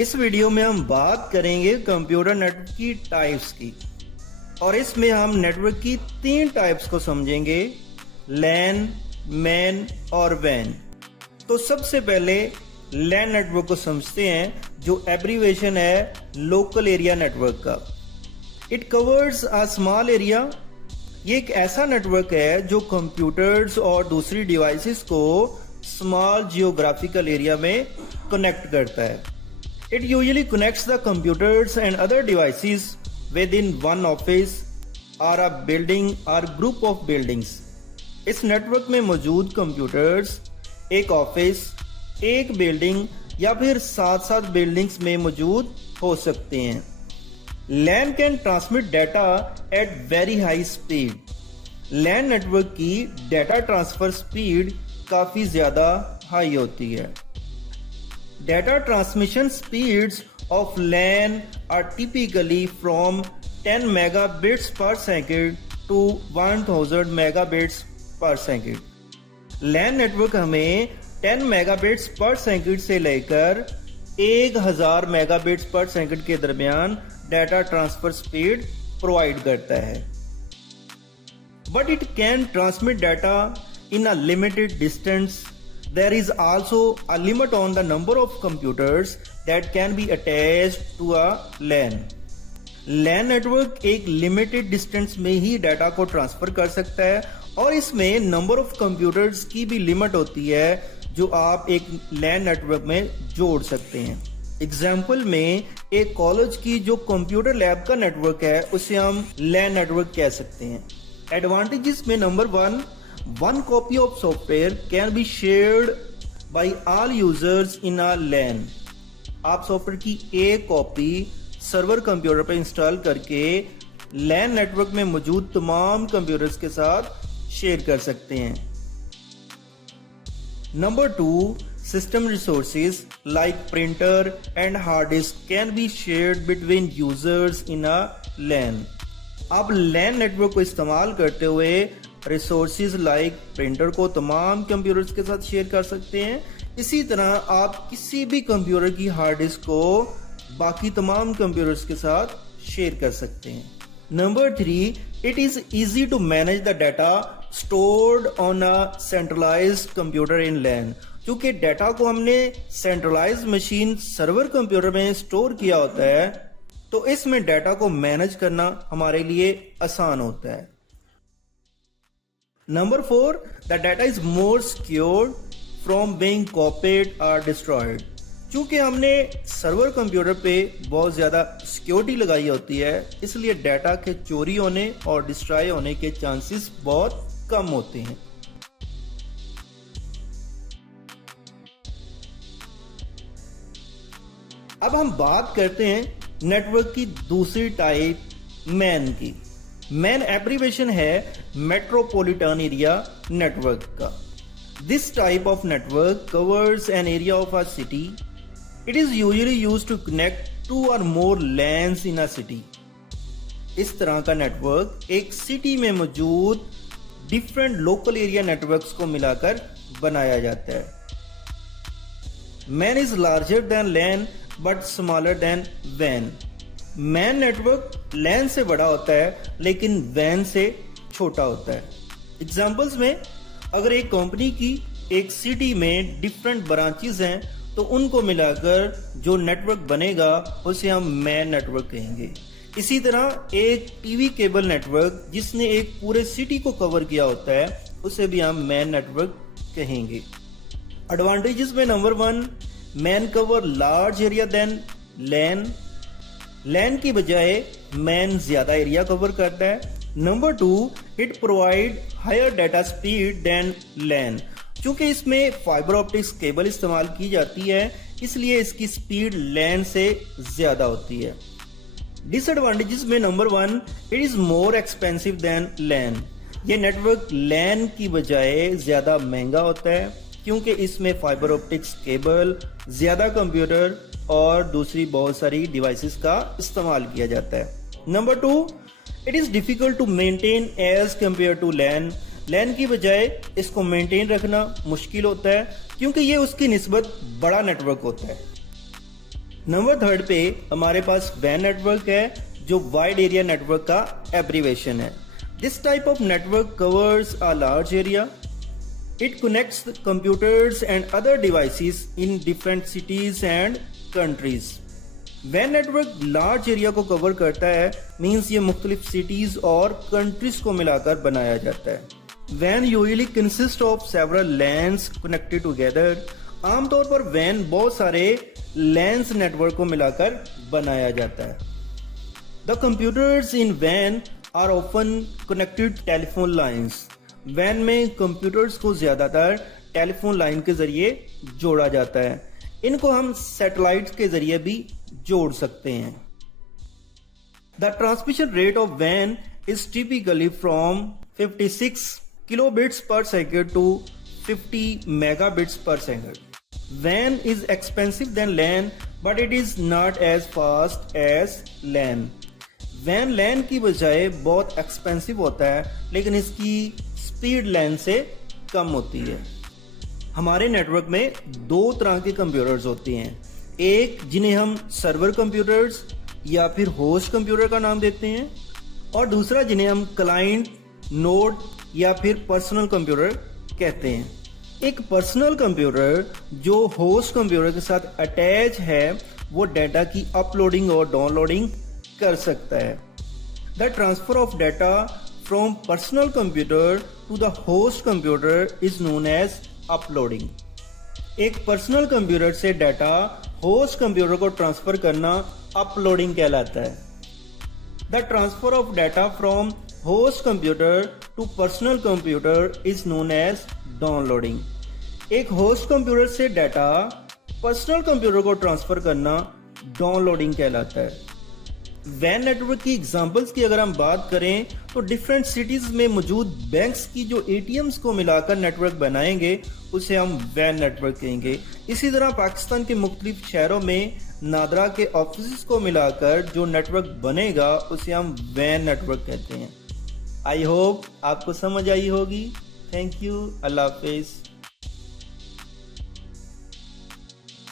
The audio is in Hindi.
इस वीडियो में हम बात करेंगे कंप्यूटर नेटवर्क की टाइप्स की और इसमें हम नेटवर्क की 3 टाइप्स को समझेंगे, लैन, मैन और वैन। तो सबसे पहले लैन नेटवर्क को समझते हैं, जो एब्रीवेशन है लोकल एरिया नेटवर्क का। It covers a small area. ये एक ऐसा नेटवर्क है जो कंप्यूटर्स और दूसरी डिवाइसेस को स्मॉल जियोग्राफिकल एरिया में कनेक्ट करता है। It usually connects the computers and other devices within one office or a building or group of buildings. इस नेटवर्क में मौजूद कंप्यूटर्स एक ऑफिस, एक बिल्डिंग या फिर साथ बिल्डिंग्स में मौजूद हो सकते हैं। LAN can transmit data at very high speed. LAN network की डेटा ट्रांसफर स्पीड काफी ज्यादा हाई होती है। Data transmission speeds of LAN are typically from 10 megabits per second to 1000 megabits per second. LAN network हमें 10 megabits per second से लेकर 1000 megabits per second के दरमियान डेटा ट्रांसफर स्पीड प्रोवाइड करता है। But it can transmit data in a limited distance. There is also a limit on the number of computers that can be attached to a LAN. LAN network एक लिमिटेड डिस्टेंस में ही डाटा को ट्रांसफर कर सकता है और इसमें नंबर ऑफ कंप्यूटर्स की भी लिमिट होती है जो आप एक LAN नेटवर्क में जोड़ सकते हैं। एग्जाम्पल में एक कॉलेज की जो कंप्यूटर लैब का नेटवर्क है उसे हम LAN नेटवर्क कह सकते हैं। एडवांटेजेस में number 1, one copy of software can be shared by all users in a LAN. आप सॉफ्टवेयर की एक कॉपी सर्वर कंप्यूटर पर इंस्टॉल करके LAN नेटवर्क में मौजूद तमाम कंप्यूटर्स के साथ शेयर कर सकते हैं। Number 2, system resources like printer and hard disk can be shared between users in a LAN. आप LAN नेटवर्क को इस्तेमाल करते हुए रिसोर्सेज लाइक प्रिंटर को तमाम कंप्यूटर्स के साथ शेयर कर सकते हैं। इसी तरह आप किसी भी कंप्यूटर की हार्ड डिस्क को बाकी तमाम कंप्यूटर्स के साथ शेयर कर सकते हैं। Number 3, it is easy to manage the data stored on a centralized computer in LAN। क्योंकि डाटा को हमने सेंट्रलाइज्ड मशीन सर्वर कंप्यूटर में स्टोर किया होता है तो इसमें डाटा को मैनेज करना हमारे लिए आसान होता है। Number 4, the data is more secured from being copied or destroyed. चूंकि हमने सर्वर कंप्यूटर पे बहुत ज्यादा सिक्योरिटी लगाई होती है इसलिए डाटा के चोरी होने और डिस्ट्रॉय होने के चांसेस बहुत कम होते हैं। अब हम बात करते हैं नेटवर्क की दूसरी टाइप, मैन की। मैन एब्रीवेशन है मेट्रोपॉलिटन एरिया नेटवर्क का। This type of network covers an area of a city. It is usually used to connect 2 or more LANs in a city. इस तरह का नेटवर्क एक सिटी में मौजूद डिफरेंट लोकल एरिया नेटवर्क्स को मिलाकर बनाया जाता है। MAN is larger than LAN but smaller than वैन। मैन नेटवर्क LAN से बड़ा होता है लेकिन वैन से छोटा होता है। एग्जाम्पल्स में अगर एक कंपनी की एक सिटी में डिफरेंट ब्रांचेस हैं तो उनको मिलाकर जो नेटवर्क बनेगा उसे हम मैन नेटवर्क कहेंगे। इसी तरह एक टीवी केबल नेटवर्क जिसने एक पूरे सिटी को कवर किया होता है उसे भी हम मैन नेटवर्क कहेंगे। एडवांटेजेस में number 1, MAN cover large area than LAN। LAN की बजाय मैन ज्यादा एरिया कवर करता है। Number 2, it provide higher data speed than LAN। चूंकि इसमें फाइबर ऑप्टिक्स केबल इस्तेमाल की जाती है इसलिए इसकी स्पीड LAN से ज्यादा होती है। डिसएडवांटेजेस में number 1, it is more expensive than LAN। ये नेटवर्क LAN की बजाय ज्यादा महंगा होता है क्योंकि इसमें फाइबर ऑप्टिक्स केबल, ज्यादा कंप्यूटर और दूसरी बहुत सारी डिवाइसेस का इस्तेमाल किया जाता है। Number 2, it is difficult to maintain as compare to LAN। LAN की बजाय इसको मेंटेन रखना मुश्किल होता है क्योंकि ये उसकी निस्बत बड़ा नेटवर्क होता है। नंबर 3 पे हमारे पास वैन नेटवर्क है, जो वाइड एरिया नेटवर्क का एब्रीवेशन है। This type of network covers a large area. It connects computers and other devices in different cities and countries. वैन नेटवर्क लार्ज एरिया को कवर करता है, मीन्स ये मुख्तलिफ सिटीज और कंट्रीज को मिलाकर बनाया जाता है। वैन usually consist of several LANs connected together. आमतौर पर वैन बहुत सारे लैन्स नेटवर्क को मिलाकर बनाया जाता है। द कंप्यूटर्स इन वैन are often connected telephone lines. वैन में कंप्यूटर्स को ज्यादातर टेलीफोन लाइन के जरिए जोड़ा जाता है। इनको हम सैटेलाइट के जरिए भी जोड़ सकते हैं। द ट्रांसमिशन रेट ऑफ वैन is typically from 56 kilobits per second to 50 megabits per second. WAN is expensive than LAN, but it is not as fast as LAN. WAN LAN की बजाय बहुत एक्सपेंसिव होता है, लेकिन इसकी स्पीड LAN से कम होती है। हमारे नेटवर्क में दो तरह के कंप्यूटर्स होते हैं, एक जिन्हें हम सर्वर कंप्यूटर्स या फिर होस्ट कंप्यूटर का नाम देते हैं, और दूसरा जिन्हें हम क्लाइंट, नोड या फिर पर्सनल कंप्यूटर कहते हैं। एक पर्सनल कंप्यूटर जो होस्ट कंप्यूटर के साथ अटैच है, वो डाटा की अपलोडिंग और डाउनलोडिंग कर सकता है। The transfer of data from personal computer to the host computer is known as uploading. एक पर्सनल कंप्यूटर से डाटा होस्ट कंप्यूटर को ट्रांसफर करना अपलोडिंग कहलाता है। The transfer of data from host computer to personal computer is known as downloading. एक होस्ट कंप्यूटर से डाटा पर्सनल कंप्यूटर को ट्रांसफर करना डाउनलोडिंग कहलाता है। वैन नेटवर्क की एग्जांपल्स की अगर हम बात करें तो डिफरेंट सिटीज में मौजूद बैंक्स की जो एटीएम्स को मिलाकर नेटवर्क बनाएंगे, उसे हम वैन नेटवर्क कहेंगे। इसी तरह पाकिस्तान के मुख्तलिफ शहरों में नादरा के ऑफिस को मिलाकर जो नेटवर्क बनेगा, उसे हम वैन नेटवर्क कहते हैं। आई होप आपको समझ आई होगी। Thank you. Allah Hafiz.